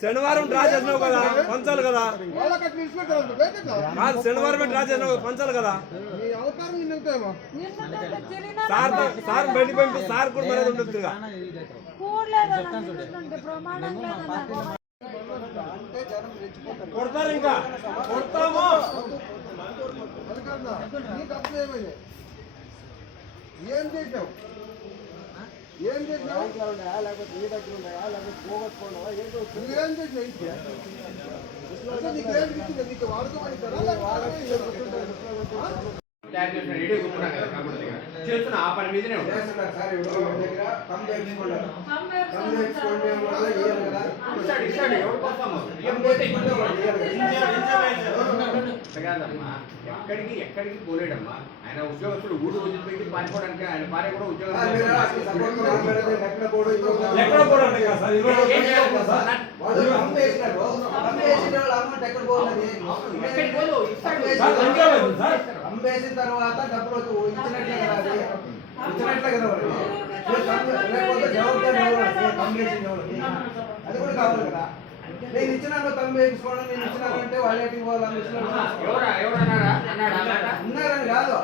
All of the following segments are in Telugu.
శనివారం డ్రా చేసినావు కదా పంచాలి కదా శనివారం డ్రా చేసినావు పంచాలి కదా సార్ సార్ బయట పంపి సార్ కూడా మర్యాద ఉంటుంది కొడతారు ఇంకా కొడతాము ఏం చేసావు ఏం చేసినావు లేకపోతే నీ దగ్గర ఉన్నాయా లేకపోతే పోగొట్టుకున్నావా ఏం చేసినావు నీకు ఏం ఇచ్చిందా నీకు చేస్తున్నా ఆ పని మీదనే ఎక్కడికి ఎక్కడికి పోలేడమ్మా ఆయన ఉద్యోగస్తులు ఊరు వదిలిపెట్టి పారిపోవడానికి ఆయన భార్య కూడా అమ్మేసిన తర్వాత డబ్బులు ఇచ్చినట్లే కదా అది కూడా కావాలి కదా నేను ఇచ్చినాను తమ్మి వేసుకోవడం నేను ఇచ్చినానంటే వాళ్ళకి ఇవ్వాలని ఉన్నారని కాదు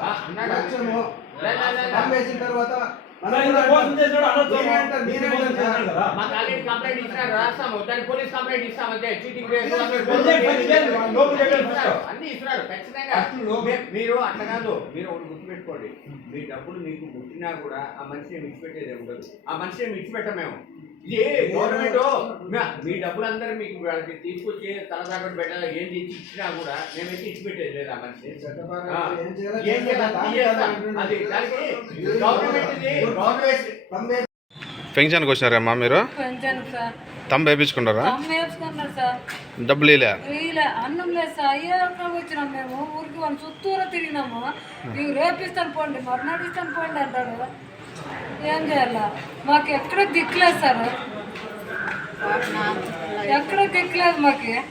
లక్ష్యము అమ్మేసిన తర్వాత పోలీస్ కంప్లైంట్ ఇస్తామంటే అన్ని ఇస్తున్నారు ఖచ్చితంగా మీరు అట్లా కాదు మీరు ఒకటి గుర్తుపెట్టుకోండి మీ డబ్బులు మీకు ముట్టినా కూడా ఆ మనిషిని విడిచిపెట్టేది ఉండదు ఆ మనిషిని విడిచిపెట్టాం మేము ఇది గవర్నమెంట్ మీ డబ్బులు అందరూ మీకు వాళ్ళకి తీసుకొచ్చి తలదాపడి పెట్టాలి ఏం తెచ్చి ఇచ్చినా కూడా మేమైతే ఇచ్చిపెట్టేది లేదు ఆ మనిషి అది దానికి గవర్నమెంట్ పెన్షన్కి వచ్చినారమ్మా మీరు తమ్మ వేయించుకున్నారా డబ్బులు అన్నం లేదు సార్ అయ్యే వచ్చినాం మేము ఊరికి వాళ్ళు చుట్టూరా తిరిగినాము ఇవి రేపిస్తాను పోండి మర్నాడు ఇస్తాను పోండి అంటాడు ఏం చేయాలా మాకు ఎక్కడ దిక్కులేదు సార్ ఎక్కడ దిక్కులేదు మాకు